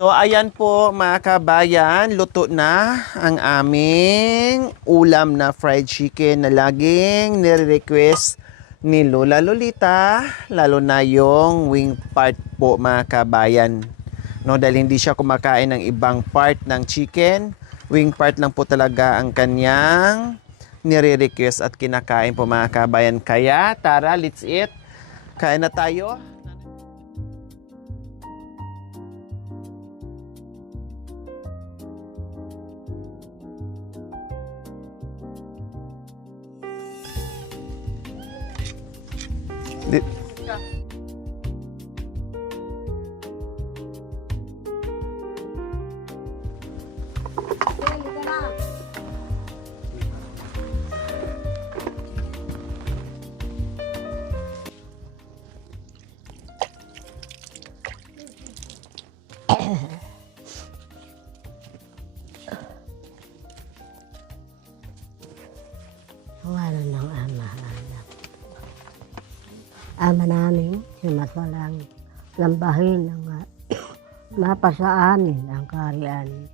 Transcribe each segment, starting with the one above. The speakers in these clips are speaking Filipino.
So ayan po mga kabayan, luto na ang aming ulam na fried chicken na laging nire-request ni Lola Lolita, lalo na yung wing part po mga kabayan. No, dahil hindi siya kumakain ng ibang part ng chicken, wing part lang po talaga ang kanyang nire-request at kinakain po mga kabayan. Kaya tara, let's eat. Kain na tayo. Ngalan ng Ama, Anak. Ama namin, sumasalang, lambahin ng mapasa amin ang kaharian.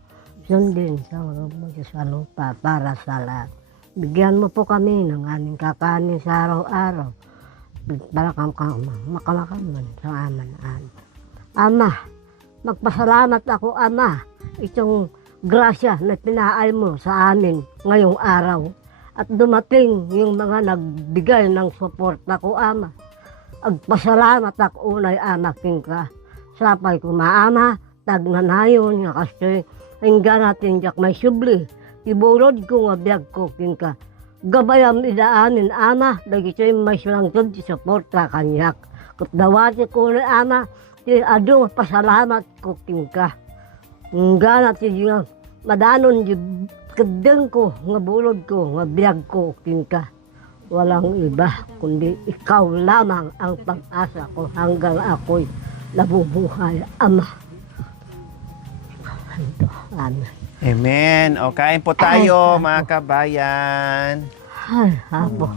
Sundin sa ulo mo sa lupa para sa lahat. Bigyan mo po kami ng aming kakanin sa araw-araw. Para makamakaman sa Ama na amin. Ama, magpasalamat ako, Ama. Itong grasya na pinaay mo sa amin ngayong araw. At dumating yung mga nagbigay ng suporta ko, Ama. Agpasalamat ako unay, Ama, ka. Sapay ko, Maama, tagnanayon nga kasi hingga natin jak may subli. Iburod ko nga biyag ko, ka. Gabayam idaanin, Ama, dagi siya may sulangtod suporta kanyak. Kut dawati ko unay, Ama, adong pasalamat ko, ka. Hingga natin yung madanon yung kadang ko, nga bulod ko, nga biyag ko, ka. Walang iba, kundi ikaw lamang ang pag-asa ko hanggang ako'y nabubuhay, Ama. Ito, Amen. Amen. O, kain po tayo mga kabayan. Ay, hapo.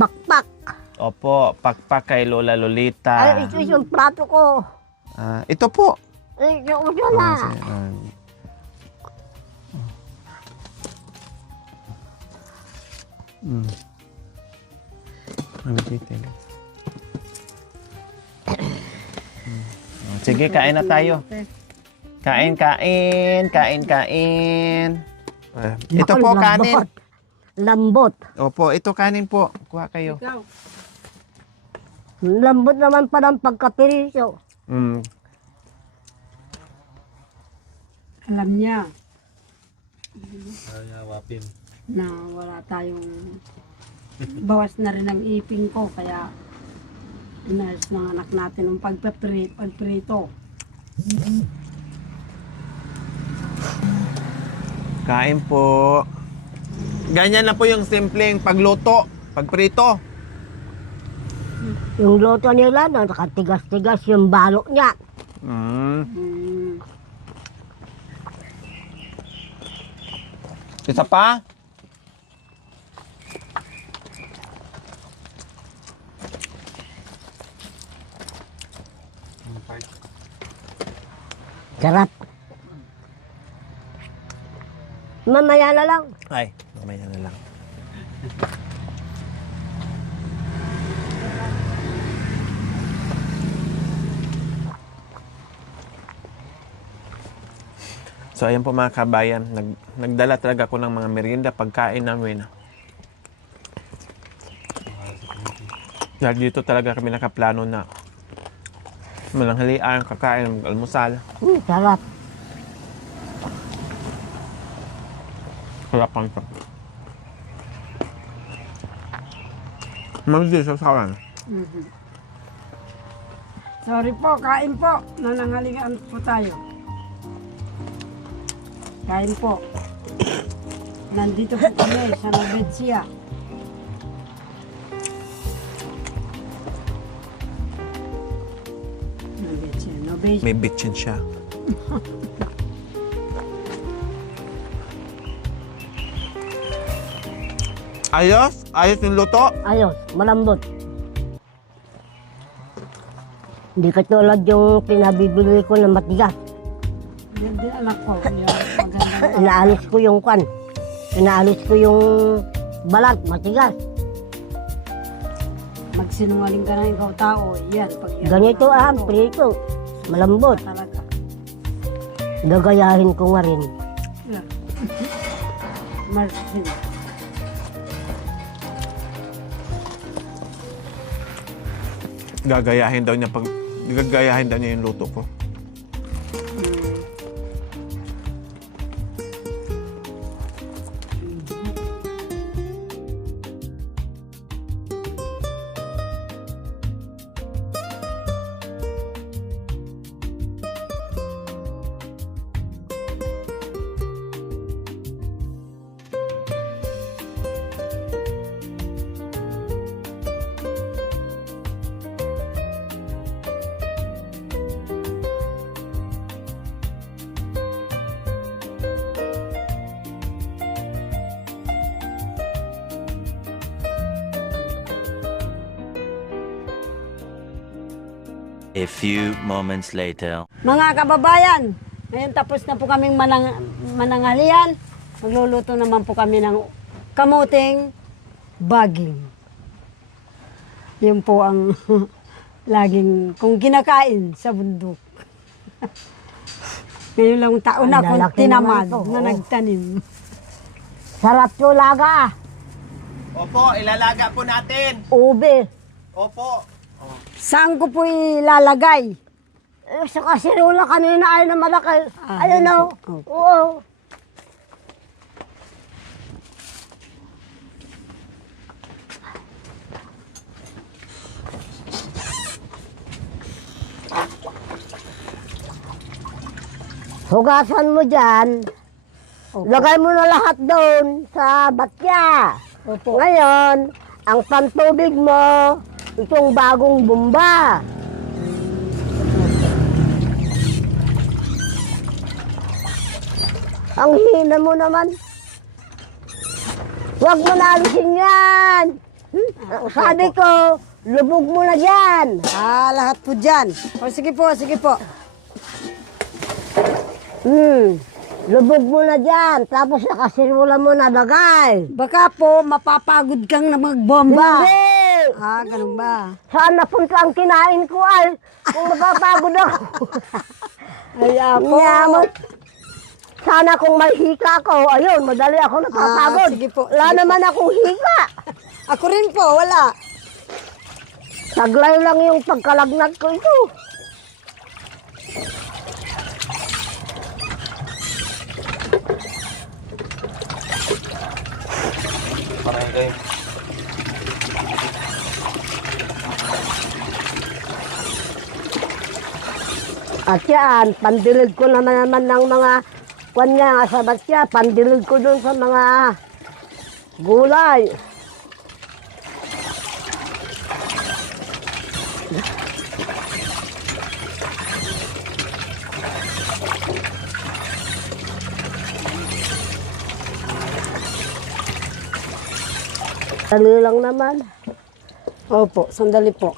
Pakpak. Opo, pakpak kay Lola Lolita. Ay, ito yung plato ko. Ito po. Ay, ito na. Sige, kain na tayo. Kain. Ito po, kanin. Lambot. Opo, ito kanin po. Kuha kayo. Lambot naman pa ng pagkapiriso. Alam niya na wala tayong bawas na rin ang ipin ko, kaya inayos ng anak natin ang pagprito. Kain po. Ganyan na po yung simpleng pagluto, pagprito. Yung luto nila, nakatigas-tigas yung balok niya. Isa pa? Sarap. Mamaya na lang. Ay, mamaya na lang. So ayan po mga kabayan, nagdala talaga ako ng mga merienda pagkain namin. Dahil dito talaga kami nakaplano na malanghalian, kakain, almusal. Sarap. Harapan ka. Magdi sa sawan. Sorry po, kain po. Nananghalian po tayo. Kain po. Nandito po kami sa Novecia. Novecia. May bitchin siya. Ayos? Ayos yung luto? Ayos, malambot. Hindi katulad yung pinabibili ko na matigas. Yan din anak ko. Yung magandang Inaalis ko yung kwan. Inaalis ko yung balat, matigas. magsinungaling ka na ikaw tao. Yan. Pag yan Ganito ang prito. Malambot. talaga. Gagayahin ko nga rin. Yeah. Martin. Gagayahin daw niya yung luto ko. A few moments later. Mga kababayan, ngayon tapos na po kaming mananghalian. Magluluto naman po kami ng kamuting baging. Yun po ang laging kung kinakain sa bundok. Ngayon lang taon na Ang kung lalaki tinamad naman ito, na oo. nagtanim. Sarap yung laga. Opo, ilalaga po natin. Ube. Opo. Saan ko po ilalagay? Sa kasirula kanina ay na malaki. Ah, Ayun yun o. po. Oo. Hugasan mo dyan. Opo. Lagay mo na lahat doon sa batya. Opo. Ngayon, ang pantubig mo, itong bagong bomba. Ang hina mo naman. Huwag mo na alisin yan. Sabi ko, lubog mo na dyan. Lahat po dyan. O sige po, sige po. Lubog mo na dyan. Tapos nakasirula mo na lagay. Baka po mapapagod kang na magbomba. Hindi. Ganun ba? Saan napunta ang kinain ko ay kung mapapagod ako. Ay, po. Nyamot. Sana kung may hika ko, ayun, madali ako napapagod. Sige po, Wala sige naman akong hika. Ako rin po, wala. Saglay lang yung pagkalagnat ko ito. At yan, pandilig ko naman ng mga kanya sa batya, pandilig ko dun sa mga gulay. Dali lang naman. Opo, sandali po.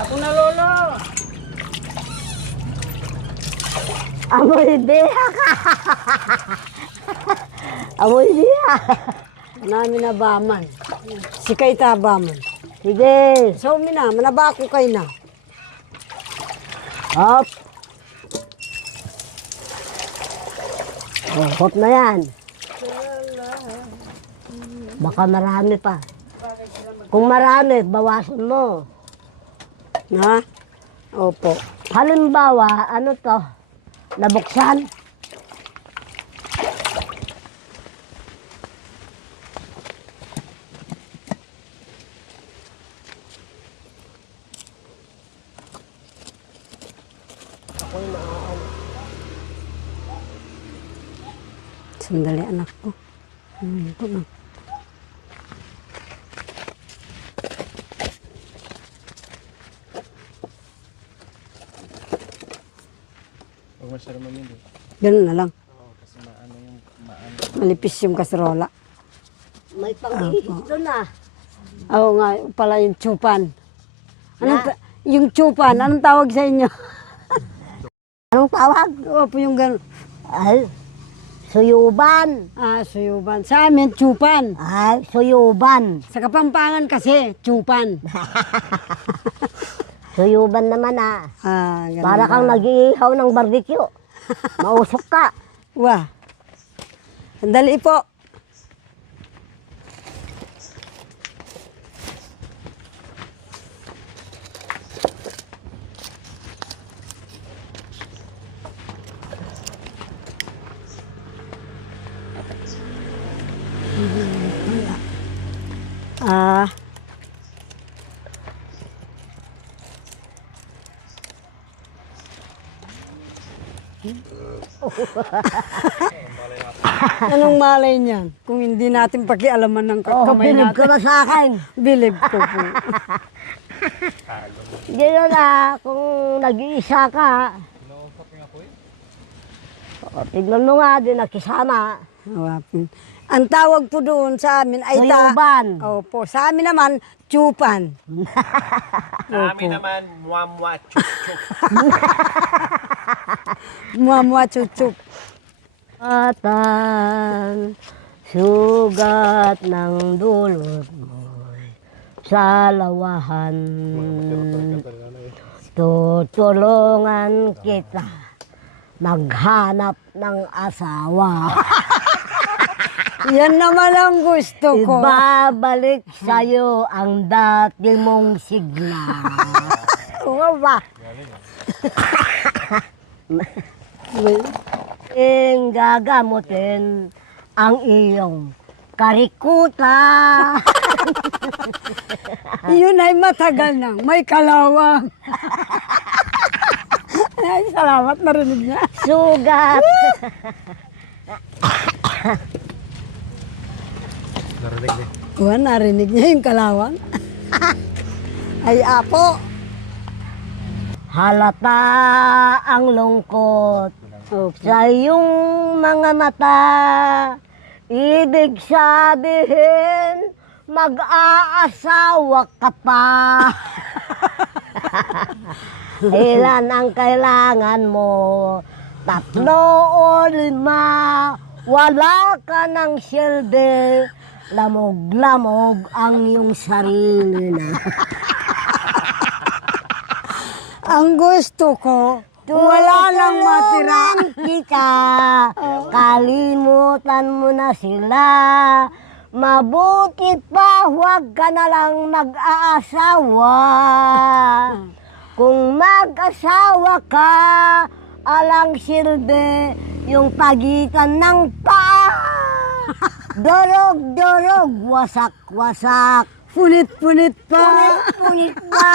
Ako na, Lolo. Amoy biha ka. Amoy biha. Namin na baman. Si Kaita baman. Sige. So, mina, manaba ako kay na. Hop. Oh, hop na yan. Baka marami pa. Kung marami, bawasan mo. Ha? Opo. Halimbawa, ano to? Nabuksan? Sandali, anak ko. Ito na. siya mamili. Ganun na lang. Oo, kasi maano yung Malipis yung kaserola. May pang-ihito na. Oo nga, pala yung tsupan. Yung tsupan, anong tawag sa inyo? Anong tawag? Opo yung ganun. Ay, suyuban. Suyuban. Sa amin, tsupan. Ay, suyuban. Sa Kapampangan kasi, tsupan. Suyuban naman Ganun Para kang ba? nag-iihaw ng barbecue. Mausok ka. Wah. Sandali po. Ah. Anong malay niyan? Kung hindi natin pakialaman ng kamay Bilib ka natin. na sa akin. Bilib ko po. Gano'n kung nag-iisa ka. Tignan mo nga, di nakisama. Ang tawag po doon sa amin ay Suyuban. Opo. Sa amin naman, tsupan. Sa amin naman, muamwa, chup-chup. Muamwa chuchup. Atan, sugat ng dulot mo'y sa lawahan. Tutulungan kita maghanap ng asawa. Yan naman ang gusto ko. Ibabalik sa'yo ang dati mong sigla. Oo ba? Gagamutin ang iyong karikuta. Yun ay matagal nang may kalawang. Ay, salamat, narinig niya. Sugat. Narinig niya yung kalawang. Ay, apo. Halata ang lungkot sa iyong mga mata. Ibig sabihin, mag-aasawa ka pa. Ilan ang kailangan mo? 3 o 5. Wala ka ng silbi. Lamog-lamog ang iyong sarili na. Ang gusto ko, wala lang matira. Kita, kalimutan mo na sila. Mabuti pa, huwag ka na lang mag-aasawa. Kung mag-asawa ka, alang silbi yung pagitan ng paa. Dorog-dorog, wasak-wasak. Punit-punit pa. Punit pa.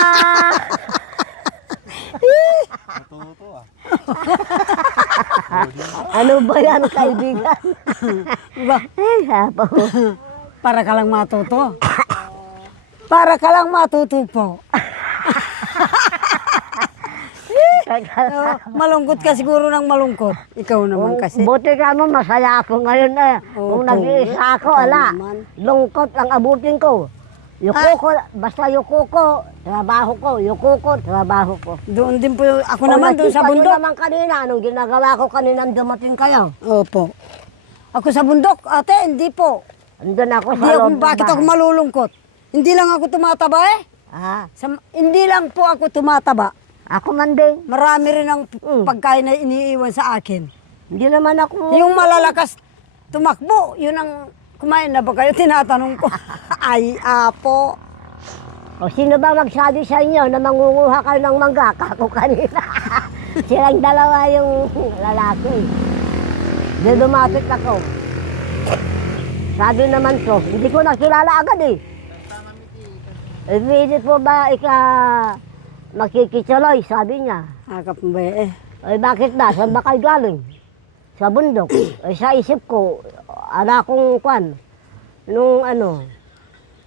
Ano ba yan, kaibigan? Ay, hapo. Para ka lang matuto. Para ka lang matuto po. Malungkot ka siguro ng malungkot. Ikaw naman kasi. Buti ka mo, masaya ako ngayon eh. Kung Opo. nag-iisa ako, Ikaw ala. naman. Lungkot ang abutin ko. Yuko, basta yuko ko, trabaho ko. Yuko ko, trabaho ko. Doon din po ako naman doon sa nakita nyo bundok. naman kanina, anong ginagawa ko kanina dumating kayo. Opo. Ako sa bundok, ate, hindi po. Andun ako sa Hindi ako, loob ng bakit ako bahay. malulungkot? Hindi lang ako tumataba eh. Hindi lang po ako tumataba. Ako man din. Marami rin ang pagkain na iniiwan sa akin. Hindi naman ako. Yung malalakas tumakbo, yun ang kumain na ba kayo? Tinatanong ko. Ay, apo. O sino ba magsabi sa inyo na mangunguha kayo ng mangga? Kako kanina. Silang dalawa yung lalaki. Di dumapit ako. Sabi naman ko, hindi ko nakilala agad eh. Hindi po ba makikitsaloy, sabi niya. Akap mo ba eh? Ay bakit na? Saan ba kayo galing? Sa bundok. Ay sa isip ko, anak kong kwan. Nung ano,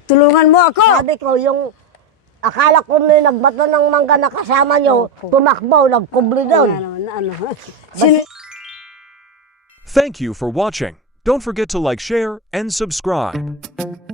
Tulungan mo ako! sabi ko yung akala ko may nagbato ng mangga na kasama nyo, tumakbo, nagkubli doon. Nga naman, ano. Sino, Thank you for watching. Don't forget to like, share, and subscribe.